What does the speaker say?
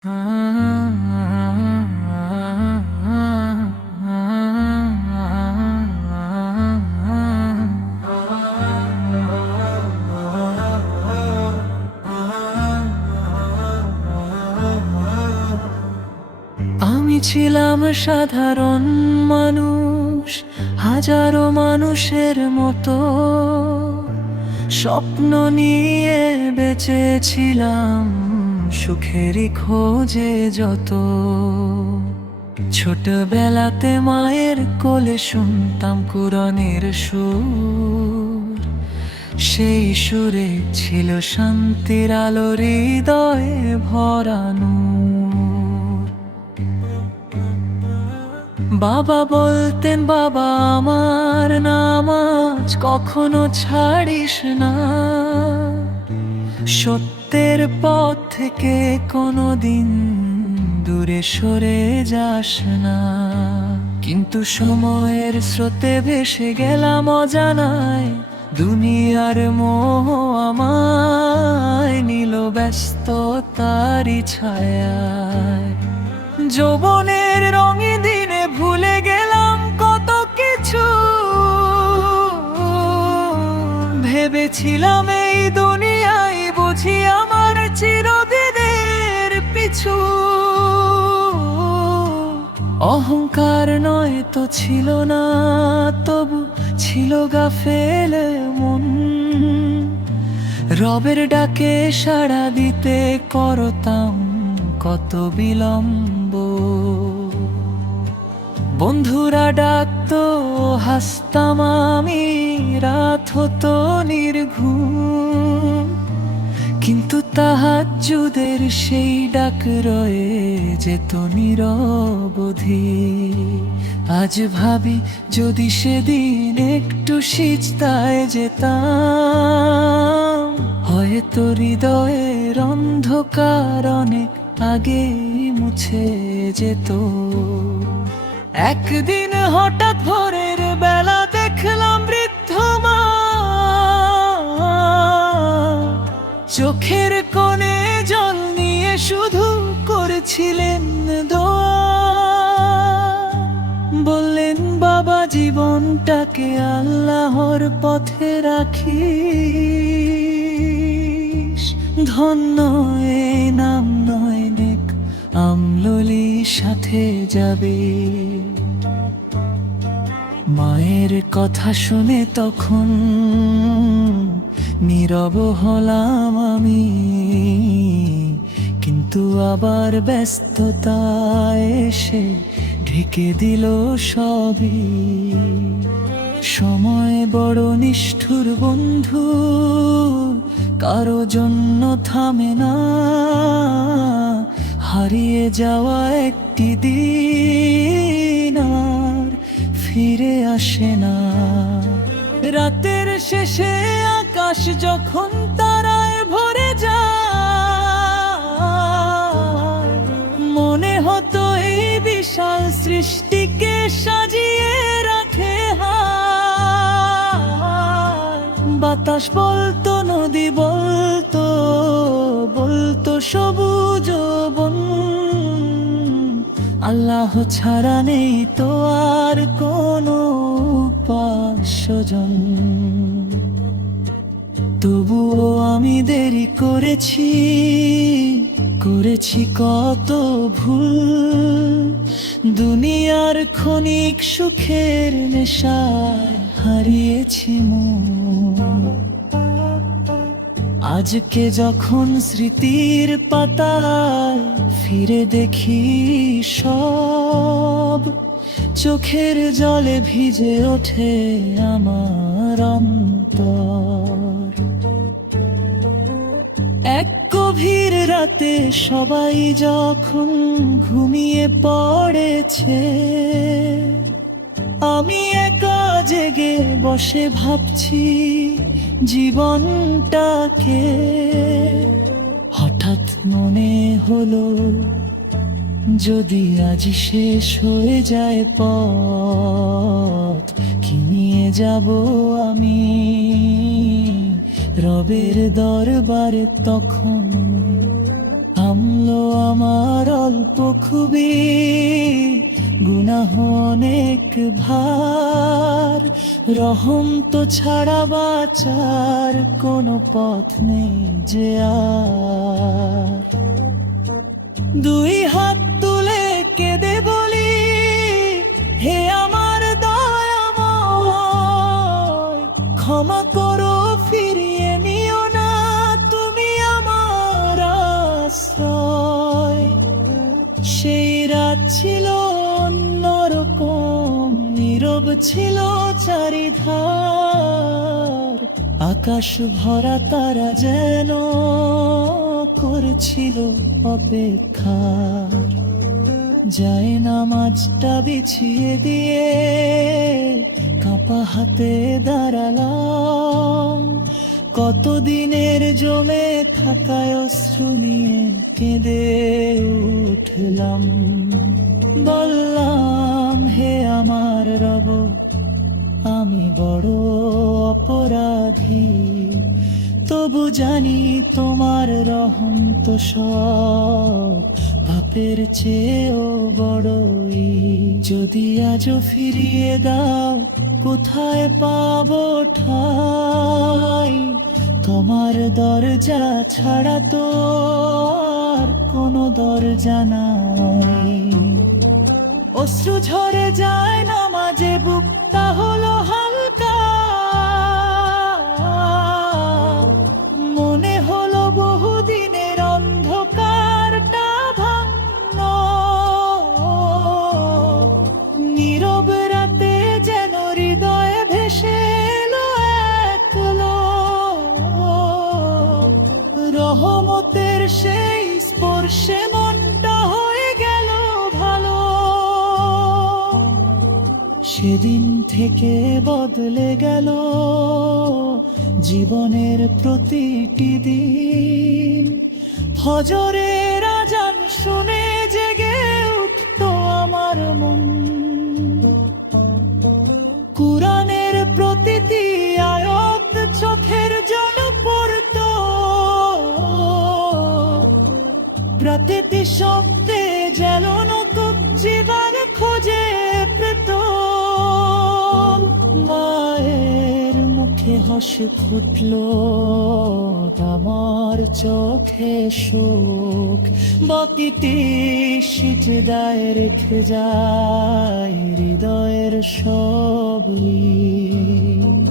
আমি ছিলাম সাধারণ মানুষ, হাজারো মানুষের মতো। স্বপ্ন নিয়ে বেঁচেছিলাম, সুখেরই খোঁজে যত। ছোটবেলাতে মায়ের কোলে শুনতাম কুরআনের সুর, সেই সুরে ছিল শান্তির আলো, হৃদয়ে ভরানো। বাবা বলতেন, বাবা আমার, নামাজ কখনো ছাড়িস না, সত্যের পথ থেকে কোনোদিন দূরে সরে যাস না। কিন্তু সময়ের স্রোতে ভেসে গেলাম অজানায়, দুনিয়ার মোহ আমায় নিল ব্যস্ততারই ছায়ায়। যৌবনের রঙে দিনে ভুলে গেলাম কত কিছু, ভেবেছিলাম এই দুনিয়ায় বুঝি আমার চিরদিনের পিছু। অহংকার নয় তো ছিল না, তবু ছিল গাফেলে মন। রবের ডাকে সাড়া দিতে করতাম কত বিলম্ব। বন্ধুরা ডাকতো, হাসতাম আমি, রাত হতো নির্ঘুম। কিন্তু তাহাজ্জুদের সেই ডাক রয়ে যেত নিরবধি। আজ ভাবি যদি সেদিন একটু সিজদায় যেতাম, হয়তো হৃদয়ের অন্ধকার অনেক আগে মুছে যেত। একদিন হঠাৎ ভোরের বেলা দেখলাম বৃদ্ধ মা, চোখের কোণে জল নিয়ে শুধু করেছিলেন দোয়া। বললেন, বাবা জীবনটাকে আল্লাহর পথে রাখিস, ধন্য এই নাম নয় নেক আমললি সাথে যাবে। মায়ের কথা শুনে তখন নীরব হলাম আমি, কিন্তু আবার ব্যস্ততা এসে ঢেকে দিল সবই। সময় বড় নিষ্ঠুর বন্ধু, কারো জন্য থামে না। হারিয়ে যাওয়া একটি দিন আর ফিরে আসে না। রাতের শেষে আকাশ যখন তারায় ভরে যায়, মনে হতো এই বিশাল সৃষ্টিকে সাজিয়ে রাখে হায়। বাতাস বলতো, নদী বলতো, বলতো সবুজ বন, আল্লাহ ছাড়া নেই তো আর কোনো উপাস্যজন। তবুও আমি দেরি করেছি কত ভুল। দুনিয়ার ক্ষণিক সুখের নেশায় হারিয়েছি মন। আজকে যখন স্মৃতির পাতায় ফিরে দেখি সব, চোখের জলে ভিজে ওঠে আমার অন্তর। এক গভীর রাতে সবাই যখন ঘুমিয়ে পড়েছে, আমি একা জেগে বসে ভাবছি জীবনটাকে। হঠাৎ মনে হলো, যদি আজ শেষ হয়ে যায় পথ, কি নিয়ে যাব আমি রবের দরবারে তখন? কমলো আমার অল্প খুবই, গুনাহ অনেক ভার, রহম তো ছাড়া বাঁচার কোনো পথ নেই যে আর। দুই হাত তুলে কেঁদে বলি, হে আমার দয়াময়, ক্ষমা করো, ফিরিয়ে নিও না তুমি আমার আশ্রয়। সেই রাত ছিল অন্যরকম, নীরব ছিল চারিধার, আকাশ ভরা তারা যেন করছিল অপেক্ষা। যায় নামাজটা বিছিয়ে দিয়ে কাঁপা হাতে দাঁড়ালাম, কতদিনের জমে থাকায় অশ্রু নিয়ে কেঁদে উঠলাম। বললাম, হে আমার রব, আমি বড় অপরাধী, তবু জানি তোমার রহম তো সব পাপের চেয়েও বড়ই। যদি আজও ফিরিয়ে দাও, কোথায় পাবো ঠাই, তোমার দরজা ছাড়া তো আর কোনো দরজা নাই। অশ্রু ঝরে যায় নামাজে, বুকটা হলো হালকা, মনে হলো বহুদিনের অন্ধকারটা ভাঙলো। নীরব রাতে যেন হৃদয়ে ভেসে এলো একলো রহমতের সেই স্পর্শে, মনটা হয়ে গেল ভালো। সেদিন থেকে বদলে গেল জীবনের প্রতিটি দিন। ফজরের আজান শুনে জেগে উঠতো আমার মন, কুরআনের প্রতিটি আয়াত চোখের জল পড়তো, প্রতিটি শব্দে যেন নতুন জীবন খুঁজে পেত। মায়ের মুখে হাসি ফুটলো, আমার চোখে সুখ, বাকিটি সিজদায় রেখে যায় হৃদয়ের সব লীন।